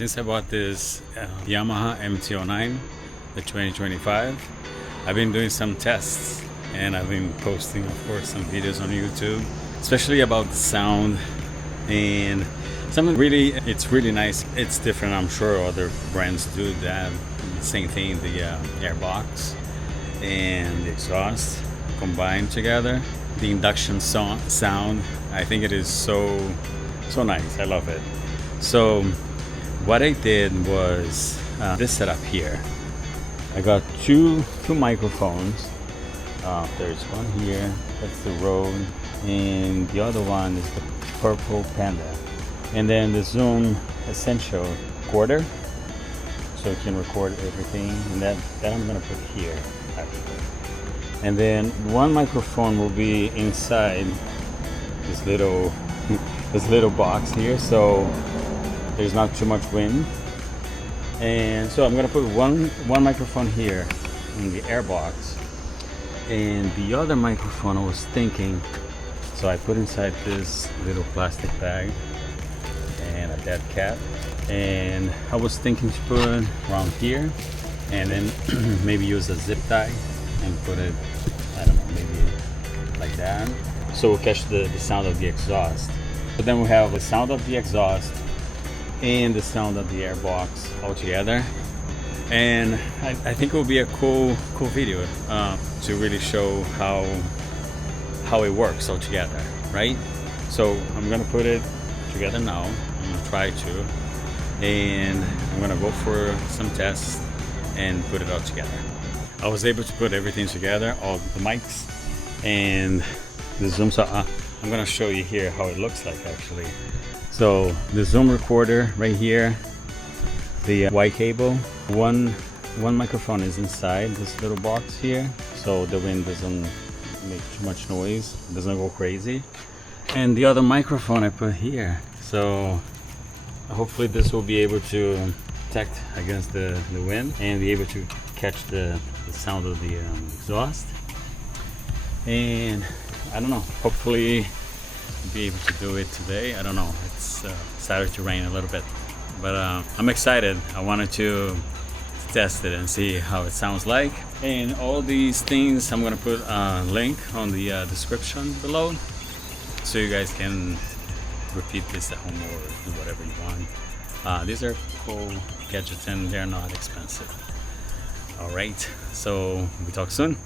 Since I bought this Yamaha MT-09, the 2025, I've been doing some tests and I've been posting, of course, some videos on YouTube, especially about the sound and something really, it's really nice. It's different. I'm sure other brands do that. Same thing, the airbox and the exhaust combined together. The induction sound, I think it is so nice. I love it. So what I did was this setup here. I got two microphones. There's one here, that's the Rode, and the other one is the Purple Panda. And then the Zoom Essential recorder, so you can record everything, and that I'm gonna put here actually. And then one microphone will be inside this little box here, so there's not too much wind. And so I'm gonna put one microphone here in the airbox, and the other microphone I was thinking, so I put inside this little plastic bag and a dead cat, and I was thinking to put it around here and then maybe use a zip tie and put it, I don't know, maybe like that, so we'll catch the sound of the exhaust. But then we have the sound of the exhaust and the sound of the airbox all together, and I think it will be a cool video to really show how it works all together, right? So I'm gonna put it together now. I'm gonna try to, and I'm gonna go for some tests and put it all together. I was able to put everything together, all the mics and the Zoom. So I'm gonna show you here how it looks like actually. So the Zoom recorder right here, the Y cable, one microphone is inside this little box here, so the wind doesn't make too much noise, it doesn't go crazy. And the other microphone I put here, so hopefully this will be able to protect against the wind and be able to catch the sound of the exhaust. And I don't know, hopefully I'll be able to do it today. I don't know, it's started to rain a little bit, but I'm excited. I wanted to test it and see how it sounds like. And all these things I'm gonna put a link on the description below, so you guys can repeat this at home or do whatever you want. These are cool gadgets and they're not expensive. All right, so we talk soon.